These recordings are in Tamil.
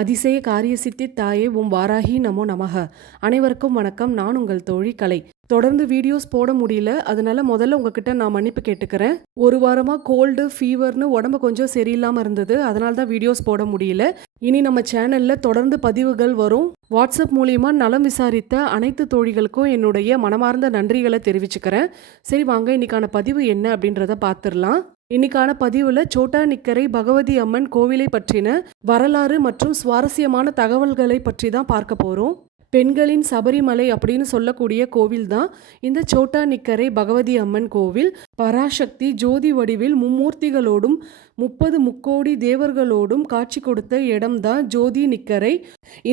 அதிசய காரிய சித்தி தாயே உம் வாராகி நமோ நமக. அனைவருக்கும் வணக்கம். நான் உங்கள் தோழி கலை. தொடர்ந்து வீடியோஸ் போட முடியல, அதனால முதல்ல உங்ககிட்ட நான் மன்னிப்பு கேட்டுக்கிறேன். ஒரு வாரமாக கோல்டு ஃபீவர்னு உடம்பு கொஞ்சம் சரியில்லாமல் இருந்தது, அதனால தான் வீடியோஸ் போட முடியல. இனி நம்ம சேனலில் தொடர்ந்து பதிவுகள் வரும். வாட்ஸ்அப் மூலியமா நலம் விசாரித்த அனைத்து தோழிகளுக்கும் என்னுடைய மனமார்ந்த நன்றிகளை தெரிவிச்சுக்கிறேன். சரி வாங்க, இன்னைக்கான பதிவு என்ன அப்படின்றத பார்த்துடலாம். இன்னைக்கான பதிவில் சோட்டா நிக்கரை பகவதி அம்மன் கோவிலை பற்றின வரலாறு மற்றும் சுவாரஸ்யமான தகவல்களை பற்றி தான் பார்க்க போகிறோம். பெண்களின் சபரிமலை அப்படின்னு சொல்லக்கூடிய கோவில் தான் இந்த சோட்டா நிக்கரை பகவதி அம்மன் கோவில். பராசக்தி ஜோதி வடிவில் மும்மூர்த்திகளோடும் 30 முக்கோடி தேவர்களோடும் காட்சி கொடுத்த இடம் தான் ஜோதி நிக்கரை.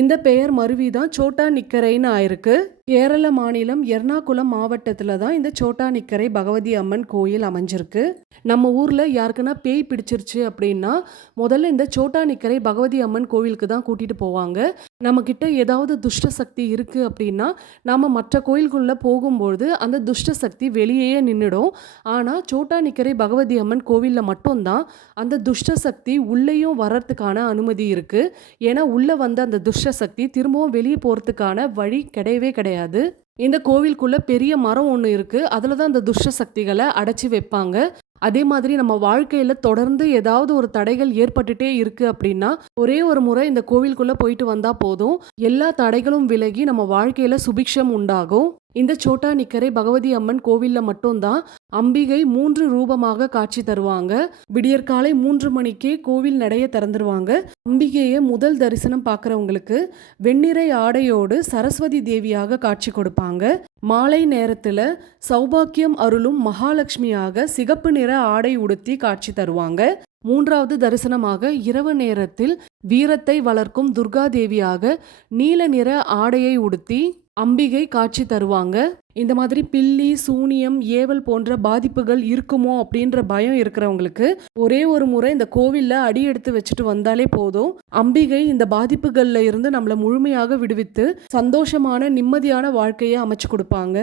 இந்த பெயர் மருவி தான் சோட்டா நிக்கரைன்னு ஆயிருக்கு. கேரள மாநிலம் எர்ணாகுளம் மாவட்டத்தில் தான் இந்த சோட்டா நிக்கரை பகவதி அம்மன் கோயில் அமைஞ்சிருக்கு. நம்ம ஊரில் யாருக்குன்னா பேய் பிடிச்சிருச்சு அப்படின்னா முதல்ல இந்த சோட்டா நிக்கரை பகவதி அம்மன் கோவிலுக்கு தான் கூட்டிகிட்டு போவாங்க. நம்மக்கிட்ட ஏதாவது துஷ்ட சக்தி இருக்குது அப்படின்னா நம்ம மற்ற கோயில்குள்ளே போகும்பொழுது அந்த துஷ்ட சக்தி வெளியே நின்றுடும். ஆனால் சோட்டா நிக்கரை பகவதி அம்மன் கோவிலில் மட்டும்தான் அந்த துஷ்ட சக்தி உள்ளேயும் வர்றதுக்கான அனுமதி இருக்குது. ஏன்னா உள்ளே வந்த அந்த துஷ்ட சக்தி திரும்பவும் வெளியே போகிறதுக்கான வழி கிடையவே கிடையாது. இந்த கோவிலுக்குள்ளே பெரிய மரம் ஒன்று இருக்குது, அதில் தான் அந்த துஷ்ட சக்திகளை அடைச்சி வைப்பாங்க. அதே மாதிரி நம்ம வாழ்க்கையில் தொடர்ந்து ஏதாவது ஒரு தடைகள் ஏற்பட்டுட்டே இருக்குது அப்படின்னா ஒரே ஒரு முறை இந்த கோவிலுக்குள்ளே போயிட்டு வந்தால் போதும், எல்லா தடைகளும் விலகி நம்ம வாழ்க்கையில் சுபிக்ஷம் உண்டாகும். இந்த சோட்டா நிக்கரை பகவதி அம்மன் கோவிலில் மட்டும்தான் அம்பிகை 3 ரூபமாக காட்சி தருவாங்க. விடியற்காலை 3 மணிக்கே கோவில் நடைய திறந்துருவாங்க. அம்பிகையை முதல் தரிசனம் பார்க்குறவங்களுக்கு வெண்ணிறை ஆடையோடு சரஸ்வதி தேவியாக காட்சி கொடுப்பாங்க. மாலை நேரத்தில் சௌபாக்கியம் அருளும் மகாலட்சுமியாக சிகப்பு நிற ஆடை உடுத்தி காட்சி தருவாங்க. 3வது தரிசனமாக இரவு நேரத்தில் வீரத்தை வளர்க்கும் துர்கா தேவியாக நீல நிற ஆடையை உடுத்தி அம்பிகை காட்சி தருவாங்க. இந்த மாதிரி பில்லி சூனியம் ஏவல் போன்ற பாதிப்புகள் இருக்குமோ அப்படின்ற பயம் இருக்கிறவங்களுக்கு ஒரே ஒரு முறை இந்த கோவிலில் அடி எடுத்து வச்சுட்டு வந்தாலே போதும், அம்பிகை இந்த பாதிப்புகள்ல இருந்து நம்மளை முழுமையாக விடுவித்து சந்தோஷமான நிம்மதியான வாழ்க்கையை அமைச்சு கொடுப்பாங்க.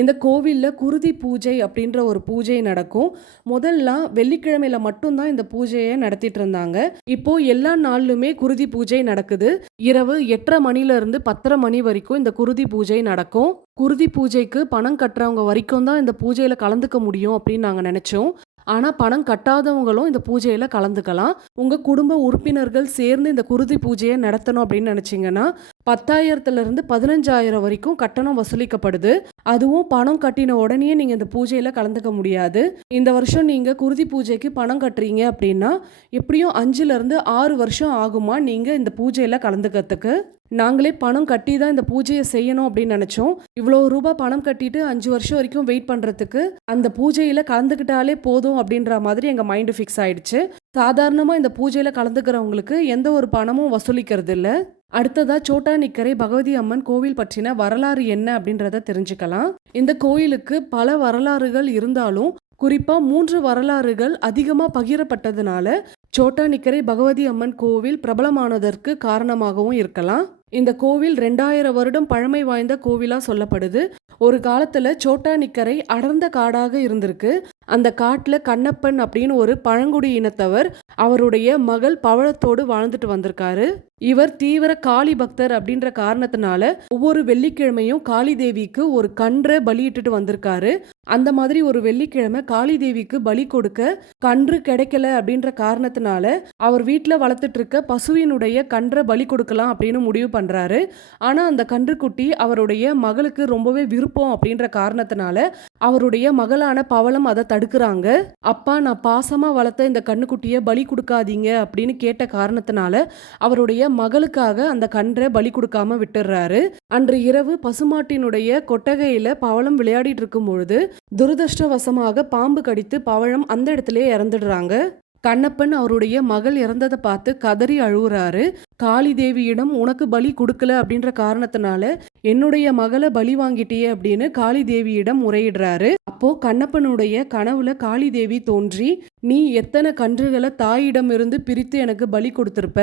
இந்த கோவிலில் குருதி பூஜை அப்படின்ற ஒரு பூஜை நடக்கும். முதல்லாம் வெள்ளிக்கிழமையில மட்டும்தான் இந்த பூஜையை நடத்திட்டு இருந்தாங்க. இப்போ எல்லா நாள்லுமே குருதி பூஜை நடக்குது. இரவு 8:30 மணிலிருந்து 10:30 மணி வரைக்கும் இந்த குருதி பூஜை நடக்கும். குருதி பூஜைக்கு பணம் கட்டுறவங்க வரைக்கும் தான் இந்த பூஜையில கலந்துக்க முடியும் அப்படின்னு நாங்கள் நினைச்சோம். ஆனால் பணம் கட்டாதவங்களும் இந்த பூஜையில் கலந்துக்கலாம். உங்கள் குடும்ப உறுப்பினர்கள் சேர்ந்து இந்த குருதி பூஜையை நடத்தணும் அப்படின்னு நினச்சிங்கன்னா 10,000 15,000 வரைக்கும் கட்டணம் வசூலிக்கப்படுது. அதுவும் பணம் கட்டின உடனே நீங்கள் இந்த பூஜையில் கலந்துக்க முடியாது. இந்த வருஷம் நீங்கள் குருதி பூஜைக்கு பணம் கட்டுறீங்க அப்படின்னா எப்படியும் 5-6 வருஷம் ஆகுமா நீங்கள் இந்த பூஜையில் கலந்துக்கிறதுக்கு. நாங்களே பணம் கட்டி தான் இந்த பூஜையை செய்யணும் அப்படின்னு நினச்சோம். இவ்வளோ ரூபாய் பணம் கட்டிட்டு 5 வருஷம் வரைக்கும் வெயிட் பண்ணுறதுக்கு அந்த பூஜையில் கலந்துக்கிட்டாலே போதும் அப்படின்ற மாதிரி எங்கள் மைண்டு ஃபிக்ஸ் ஆயிடுச்சு. சாதாரணமாக இந்த பூஜையில் கலந்துக்கிறவங்களுக்கு எந்த ஒரு பணமும் வசூலிக்கிறது இல்லை. அடுத்ததா சோட்டா நிக்கரை பகவதி அம்மன் கோவில் பற்றின வரலாறு என்ன அப்படின்றத தெரிஞ்சுக்கலாம். இந்த கோயிலுக்கு பல வரலாறுகள் இருந்தாலும் குறிப்பா 3 வரலாறுகள் அதிகமாக பகிரப்பட்டதுனால சோட்டா நிக்கரை பகவதி அம்மன் கோவில் பிரபலமானதற்கு காரணமாகவும் இருக்கலாம். இந்த கோவில் 2000 வருடம் பழமை வாய்ந்த கோவிலா சொல்லப்படுது. ஒரு காலத்துல சோட்டா நிக்கரை அடர்ந்த காடாக இருந்திருக்கு. அந்த காட்டுல கண்ணப்பன் அப்படின்னு ஒரு பழங்குடி இனத்தவர் அவருடைய மகள் பவளத்தோடு வாழ்ந்துட்டு வந்திருக்காரு. இவர் தீவிர காளி பக்தர் அப்படின்ற காரணத்தினால ஒவ்வொரு வெள்ளிக்கிழமையும் காளி தேவிக்கு ஒரு கன்றை பலியிட்டுட்டு வந்திருக்காரு. அந்த மாதிரி ஒரு வெள்ளிக்கிழமை காளி தேவிக்கு பலி கொடுக்க கன்று கிடைக்கல அப்படின்ற காரணத்தினால அவர் வீட்டில் வளர்த்துட்டு இருக்க பசுவினுடைய கன்றை பலி கொடுக்கலாம் அப்படின்னு முடிவு பண்றாரு. ஆனா அந்த கன்றுக்குட்டி அவருடைய மகளுக்கு ரொம்பவே விருப்பம் அப்படின்ற காரணத்தினால அவருடைய மகளான பவளம் அதை தடுக்கிறாங்க. அப்பா, நான் பாசமா வளர்த்த இந்த கன்றுக்குட்டியை பலி கொடுக்காதீங்க அப்படின்னு கேட்ட காரணத்தினால அவருடைய மகளுக்காக அந்த கன்றை பலி கொடுக்காம விட்டுறாரு. அன்று இரவு பசுமாட்டினுடைய கொட்டகையில பவளம் விளையாடிட்டு இருக்கும் பொழுது துரதிர்ஷ்டவசமாக பாம்பு கடித்து பவளம் அந்த இடத்திலே இறந்துடுறாங்க. கண்ணப்பன் அவருடைய மகள் இறந்ததை பார்த்து கதறி அழுகுறாரு. காளி தேவியிடம் உனக்கு பலி கொடுக்கல அப்படின்ற காரணத்தினால என்னுடைய மகளை பலி வாங்கிட்டியே அப்படின்னு காளி தேவியிடம் முறையிடுறாரு. அப்போ கண்ணப்பனுடைய கனவுல காளி தேவி தோன்றி, நீ எத்தனை கன்றுகளை தாயிடம் இருந்து பிரித்து எனக்கு பலி கொடுத்திருப்ப,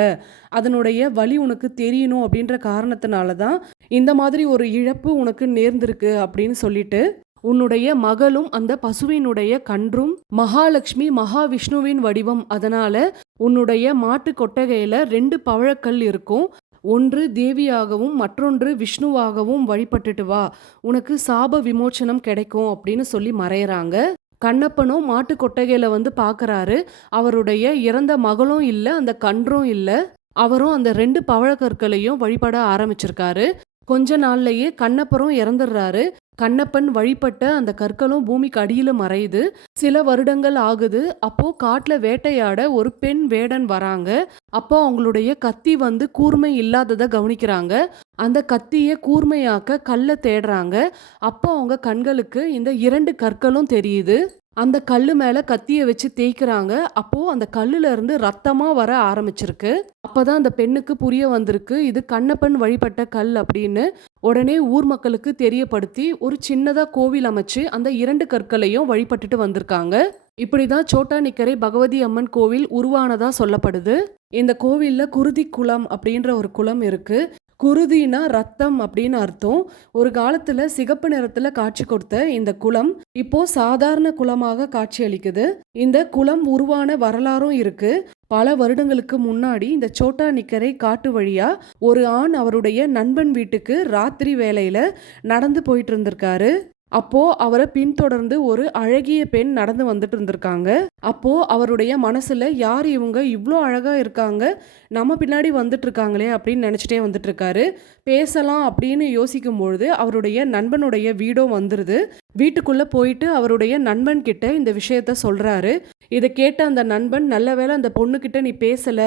அதனுடைய வலி உனக்கு தெரியணும் அப்படின்ற காரணத்தினால தான் இந்த மாதிரி ஒரு இழப்பு உனக்கு நேர்ந்திருக்கு அப்படின்னு சொல்லிட்டு உன்னுடைய மகளும் அந்த பசுவினுடைய கன்றும் மகாலட்சுமி மகாவிஷ்ணுவின் வடிவம். அதனால உன்னுடைய மாட்டு கொட்டகையில 2 பவழக்கல் இருக்கும். ஒன்று தேவியாகவும் மற்றொன்று விஷ்ணுவாகவும் வழிபட்டுட்டு வா, உனக்கு சாப விமோச்சனம் கிடைக்கும் அப்படின்னு சொல்லி மறையறாங்க. கண்ணப்பனும் மாட்டு கொட்டகையில வந்து பார்க்கறாரு. அவருடைய இறந்த மகளும் இல்ல, அந்த கன்றும் இல்ல. அவரும் அந்த 2 பவழக்கற்களையும் வழிபட ஆரம்பிச்சிருக்காரு. கொஞ்ச நாள்லயே கண்ணப்பரும் இறந்துடுறாரு. கண்ணப்பன் வழிபட்ட அந்த கற்களும் பூமிக்கு அடியில மறையுது. சில வருடங்கள் ஆகுது. அப்போ காட்டுல வேட்டையாட ஒரு பெண் வேடன் வராங்க. அப்போ அவங்களுடைய கத்தி வந்து கூர்மை இல்லாததை கவனிக்கிறாங்க. அந்த கத்தியை கூர்மையாக்க கல்லை தேடுறாங்க. அப்போ அவங்க கண்களுக்கு இந்த 2 கற்களும் தெரியுது. அந்த கல்லு மேல கத்திய வச்சு தேய்க்கிறாங்க. அப்போ அந்த கல்லுல இருந்து ரத்தமா வர ஆரம்பிச்சிருக்கு. அப்பதான் அந்த பெண்ணுக்கு புரிய வந்திருக்கு, இது கண்ணப்பன் வழிபட்ட கல் அப்படின்னு. உடனே ஊர் மக்களுக்கு தெரியப்படுத்தி ஒரு சின்னதா கோவில் அமைச்சு அந்த 2 கற்களையும் வழிபட்டுட்டு வந்திருக்காங்க. இப்படிதான் சோட்டானிக்கரை பகவதி அம்மன் கோவில் உருவானதா சொல்லப்படுது. இந்த கோவில்ல குருதி குளம் அப்படின்ற ஒரு குளம் இருக்கு. குருதினா ரத்தம் அப்படின்னு அர்த்தம். ஒரு காலத்துல சிகப்பு நிறத்துல காட்சி கொடுத்த இந்த குளம் இப்போ சாதாரண குளமாக காட்சி அளிக்குது. இந்த குளம் உருவான வரலாறும் இருக்கு. பல வருடங்களுக்கு முன்னாடி இந்த சோட்டானிக்கரை காட்டு வழியா ஒரு ஆண் அவருடைய நண்பன் வீட்டுக்கு ராத்திரி வேளையில நடந்து போயிட்டு இருந்திருக்காரு. அப்போ அவரை பின்தொடர்ந்து ஒரு அழகிய பெண் நடந்து வந்துட்டு இருந்திருக்காங்க. அப்போ அவருடைய மனசுல யார் இவங்க, இவ்வளோ அழகா இருக்காங்க, நம்ம பின்னாடி வந்துட்டு இருக்காங்களே அப்படின்னு நினைச்சிட்டே வந்துட்டு இருக்காரு. பேசலாம் அப்படின்னு யோசிக்கும் பொழுது அவருடைய நண்பனுடைய வீடும் வந்துருது. வீட்டுக்குள்ள போயிட்டு அவருடைய நண்பன் கிட்ட இந்த விஷயத்த சொல்றாரு. இதை கேட்ட அந்த நண்பன், நல்ல வேளை அந்த பொண்ணுகிட்ட நீ பேசல,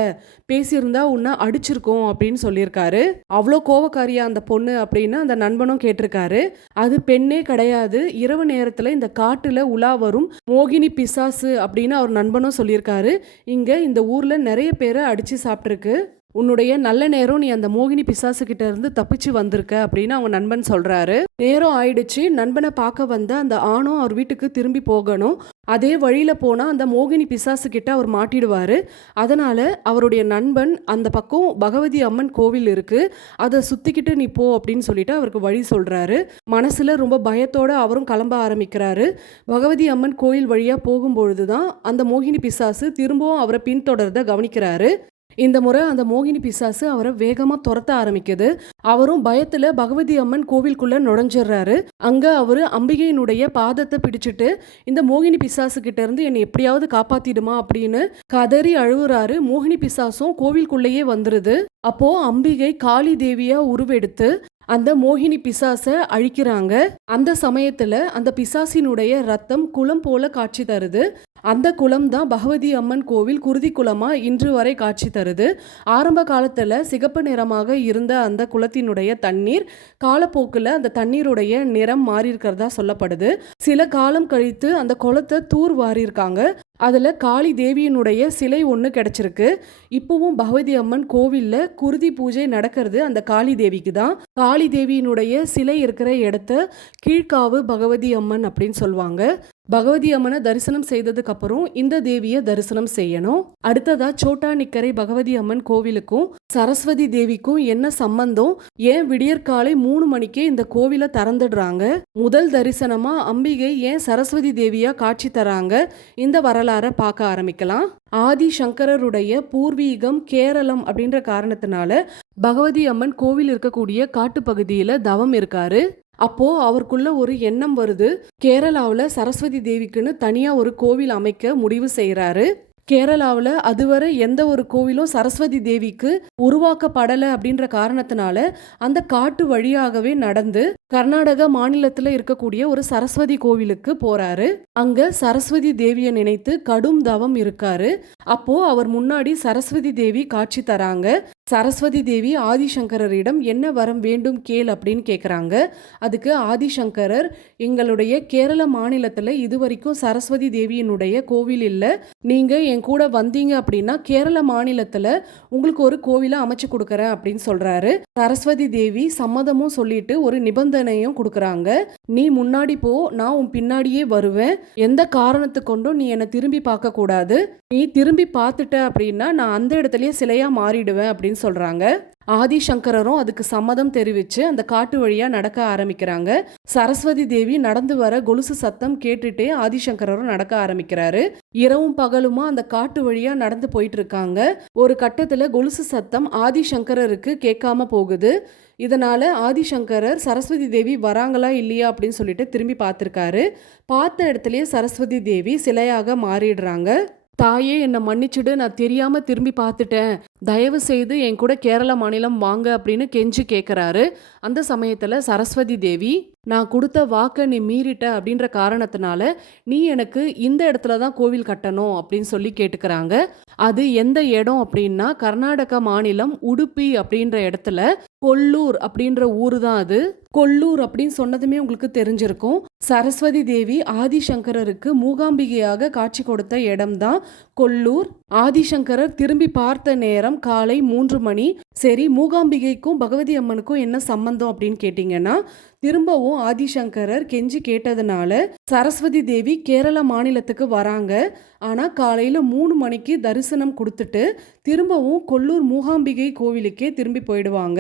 பேசியிருந்தா உன்னை அடிச்சிருக்கோம் அப்படின்னு சொல்லியிருக்காரு. அவ்வளோ கோவக்காரியா அந்த பொண்ணு அப்படின்னு அந்த நண்பனும் கேட்டிருக்காரு. அது பெண்ணே கிடையாது, இரவு நேரத்துல இந்த காட்டுல உலா வரும் மோகினி பிசாசு அப்படின்னு அவர் நண்பனும் சொல்லியிருக்காரு. இங்க இந்த ஊர்ல நிறைய பேரை அடிச்சு சாப்பிட்டுருக்கு. உன்னுடைய நல்ல நேரம், நீ அந்த மோகினி பிசாசு கிட்ட இருந்து தப்பிச்சு வந்திருக்க அப்படின்னு அவங்க நண்பன் சொல்றாரு. நேரம் ஆயிடுச்சு. நண்பனை பார்க்க வந்த அந்த ஆணும் அவர் வீட்டுக்கு திரும்பி போகணும். அதே வழியில போனா அந்த மோகினி பிசாசு கிட்ட அவர் மாட்டிடுவாரு. அதனால அவருடைய நண்பன் அந்த பக்கம் பகவதி அம்மன் கோவில் இருக்கு, அதை சுத்திக்கிட்டு நீ போ அப்படின்னு சொல்லிட்டு அவருக்கு வழி சொல்றாரு. மனசுல ரொம்ப பயத்தோட அவரும் கிளம்ப ஆரம்பிக்கிறாரு. பகவதி அம்மன் கோயில் வழியா போகும்பொழுதுதான் அந்த மோகினி பிசாசு திரும்பவும் அவரை பின்தொடர்றத கவனிக்கிறாரு. இந்த முறை அந்த மோகினி பிசாசு அவரை வேகமா துரத்த ஆரம்பிக்குது. அவரும் பயத்துல பகவதி அம்மன் கோவிலுக்குள்ள நுழைஞ்சிடுறாரு. அங்க அவரு அம்பிகையினுடைய பாதத்தை பிடிச்சிட்டு, இந்த மோகினி பிசாசு கிட்ட இருந்து என்னை எப்படியாவது காப்பாத்திடுமா அப்படின்னு கதறி அழுகுறாரு. மோகினி பிசாசும் கோவிலுக்குள்ளேயே வந்துருது. அப்போ அம்பிகை காளி தேவியா உருவெடுத்து அந்த மோகினி பிசாச அழிக்கிறாங்க. அந்த சமயத்துல அந்த பிசாசினுடைய ரத்தம் குளம் போல காட்சி தருது. அந்த குளம் தான் பகவதி அம்மன் கோவில் குருதி குளமா இன்று வரை காட்சி தருது. ஆரம்ப காலத்துல சிகப்பு நிறமாக இருந்த அந்த குளத்தினுடைய தண்ணீர் காலப்போக்கில் அந்த தண்ணீருடைய நிறம் மாறி இருக்கிறதா சொல்லப்படுது. சில காலம் கழித்து அந்த குளத்தை தூர் வாரியிருக்காங்க. அதுல காளி தேவியினுடைய சிலை ஒன்று கிடைச்சிருக்கு. இப்பவும் பகவதி அம்மன் கோவில்ல குருதி பூஜை நடக்கிறது அந்த காளி தேவிக்கு தான். காளி தேவியினுடைய சிலை இருக்கிற இடத்த கீழ்காவு பகவதி அம்மன் அப்படின்னு சொல்லுவாங்க. பகவதி அம்மனை தரிசனம் செய்ததுக்கு அப்புறம் இந்த தேவியை தரிசனம் செய்யணும். அடுத்ததா சோட்டானிக்கரை பகவதி அம்மன் கோவிலுக்கும் சரஸ்வதி தேவிக்கும் என்ன சம்பந்தம், ஏன் விடியற்காலை 3 மணிக்கே இந்த கோவிலை திறந்துடுறாங்க, முதல் தரிசனமா அம்பிகை ஏன் சரஸ்வதி தேவியா காட்சி தராங்க, இந்த வரலாறை பார்க்க ஆரம்பிக்கலாம். ஆதி சங்கரருடைய பூர்வீகம் கேரளம் அப்படின்ற காரணத்தினால பகவதி அம்மன் கோவில் இருக்கக்கூடிய காட்டுப்பகுதியில தவம் இருக்காரு. அப்போ அவருக்குள்ள ஒரு எண்ணம் வருது, கேரளாவில் சரஸ்வதி தேவிக்குன்னு தனியா ஒரு கோவில் அமைக்க முடிவு செய்யறாரு. கேரளாவில் அதுவரை எந்த ஒரு கோவிலும் சரஸ்வதி தேவிக்கு உருவாக்கப்படலை அப்படின்ற காரணத்தினால அந்த காட்டு வழியாகவே நடந்து கர்நாடக மாநிலத்தில் இருக்கக்கூடிய ஒரு சரஸ்வதி கோவிலுக்கு போறாரு. அங்க சரஸ்வதி தேவியை நினைத்து கடும் தவம் இருக்காரு. அப்போ அவர் முன்னாடி சரஸ்வதி தேவி காட்சி தராங்க. சரஸ்வதி தேவி ஆதிசங்கரிடம் என்ன வரம் வேண்டும் கேள் அப்படின்னு கேட்குறாங்க. அதுக்கு ஆதிசங்கரர், எங்களுடைய கேரள மாநிலத்தில் இதுவரைக்கும் சரஸ்வதி தேவியினுடைய கோவில் இல்லை, நீங்கள் என் கூட வந்தீங்க அப்படின்னா கேரள மாநிலத்தில் உங்களுக்கு ஒரு கோவிலை அமைச்சு கொடுக்குறேன் அப்படின்னு சொல்கிறாரு. சரஸ்வதி தேவி சம்மதமும் சொல்லிட்டு ஒரு நிபந்தனையும் கொடுக்குறாங்க. நீ முன்னாடி போ, நான் உன் பின்னாடியே வருவேன், எந்த காரணத்து கொண்டும் நீ என்னை திரும்பி பார்க்க கூடாது, நீ திரும்பி பார்த்துட்ட அப்படின்னா நான் அந்த இடத்துலயே சிலையா மாறிடுவேன் அப்படின்னு சொல்றாங்க. ஆதிசங்கரரும் அதுக்கு சம்மதம் தெரிவிச்சு அந்த காட்டு வழியா நடக்க ஆரம்பிக்கிறாங்க. சரஸ்வதி தேவி நடந்து வர கொலுசு சத்தம் கேட்டுட்டே ஆதிசங்கரரும் நடக்க ஆரம்பிக்கிறாரு. இரவும் பகலுமா அந்த காட்டு வழியா நடந்து போயிட்டு இருக்காங்க. ஒரு கட்டத்துல கொலுசு சத்தம் ஆதிசங்கரருக்கு கேட்காம போகுது. இதனால ஆதிசங்கரர் சரஸ்வதி தேவி வராங்களா இல்லையா அப்படின்னு சொல்லிட்டு திரும்பி பார்த்திருக்காரு. பார்த்த இடத்துலயே சரஸ்வதி தேவி சிலையாக மாறிடுறாங்க. தாயே, என்னை மன்னிச்சுடு, நான் தெரியாம திரும்பி பார்த்துட்டேன், தயவு செய்து என் கூட கேரள மாநிலம் வாங்க அப்படின்னு கெஞ்சி கேட்குறாரு. அந்த சமயத்துல சரஸ்வதி தேவி, நான் கொடுத்த வாக்கை நீ மீறிட்ட அப்படின்ற காரணத்தினால நீ எனக்கு இந்த இடத்துல தான் கோவில் கட்டணும் அப்படின்னு சொல்லி கேட்டுக்கிறாங்க. அது எந்த இடம் அப்படின்னா கர்நாடகா மாநிலம் உடுப்பி அப்படின்ற இடத்துல கொல்லூர் அப்படின்ற ஊரு தான் அது. கொல்லூர் அப்படின்னு சொன்னதுமே உங்களுக்கு தெரிஞ்சிருக்கும். சரஸ்வதி தேவி ஆதிசங்கரருக்கு மூகாம்பிகையாக காட்சி கொடுத்த இடம்தான் கொல்லூர். ஆதிசங்கரர் திரும்பி பார்த்த நேரம் காலை 3 மணி. சரி, மூகாம்பிகைக்கும் பகவதி அம்மனுக்கும் என்ன சம்பந்தம் அப்படின்னு கேட்டிங்கன்னா, திரும்பவும் ஆதிசங்கரர் கெஞ்சி கேட்டதுனால சரஸ்வதி தேவி கேரள மாநிலத்துக்கு வராங்க. ஆனா காலையில 3 மணிக்கு தரிசனம் கொடுத்துட்டு திரும்பவும் கொல்லூர் மூகாம்பிகை கோவிலுக்கே திரும்பி போயிடுவாங்க.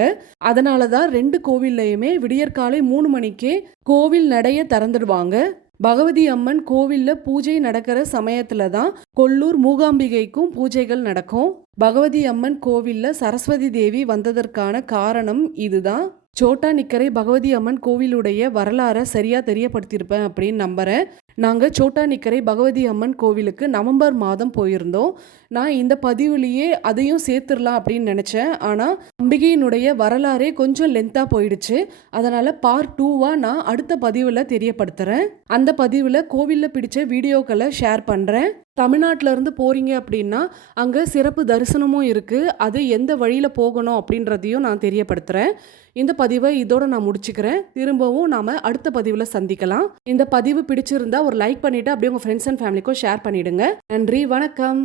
அதனாலதான் 2 கோவில்லையுமே விடியற்காலை 3 மணிக்கே கோவில் நடைய திறந்துடுவாங்க. பகவதி அம்மன் கோவில்ல பூஜை நடக்கிற சமயத்துல தான் கொல்லூர் மூகாம்பிகைக்கும் பூஜைகள் நடக்கும். பகவதி அம்மன் கோவில்ல சரஸ்வதி தேவி வந்ததற்கான காரணம் இதுதான். சோட்டா நிக்கரை பகவதி அம்மன் கோவிலுடைய வரலாறை சரியா தெரியப்படுத்தியிருப்பேன் அப்படின்னு நம்புறேன். நாங்கள் சோட்டா நிக்கரை பகவதி அம்மன் கோவிலுக்கு நவம்பர் மாதம் போயிருந்தோம். நான் இந்த பதிவுலேயே அதையும் சேர்த்துடலாம் அப்படின்னு நினச்சேன். ஆனால் அம்பிகையினுடைய வரலாறே கொஞ்சம் லென்த்தாக போயிடுச்சு. அதனால் பார்ட் 2வாக நான் அடுத்த பதிவில் தெரியப்படுத்துகிறேன். அந்த பதிவில் கோவிலில் பிடிச்ச வீடியோக்களை ஷேர் பண்ணுறேன். தமிழ்நாட்டிலேருந்து போகிறீங்க அப்படின்னா அங்கே சிறப்பு தரிசனமும் இருக்குது. அது எந்த வழியில் போகணும் அப்படின்றதையும் நான் தெரியப்படுத்துகிறேன். இந்த பதிவை இதோட நான் முடிச்சுக்கிறேன். திரும்பவும் நாம் அடுத்த பதிவில் சந்திக்கலாம். இந்த பதிவு பிடிச்சிருந்தா ஒரு லைக் பண்ணிவிட்டு அப்படியே உங்கள் ஃப்ரெண்ட்ஸ் அண்ட் ஃபேமிலிக்கும் ஷேர் பண்ணிவிடுங்க. நன்றி, வணக்கம்.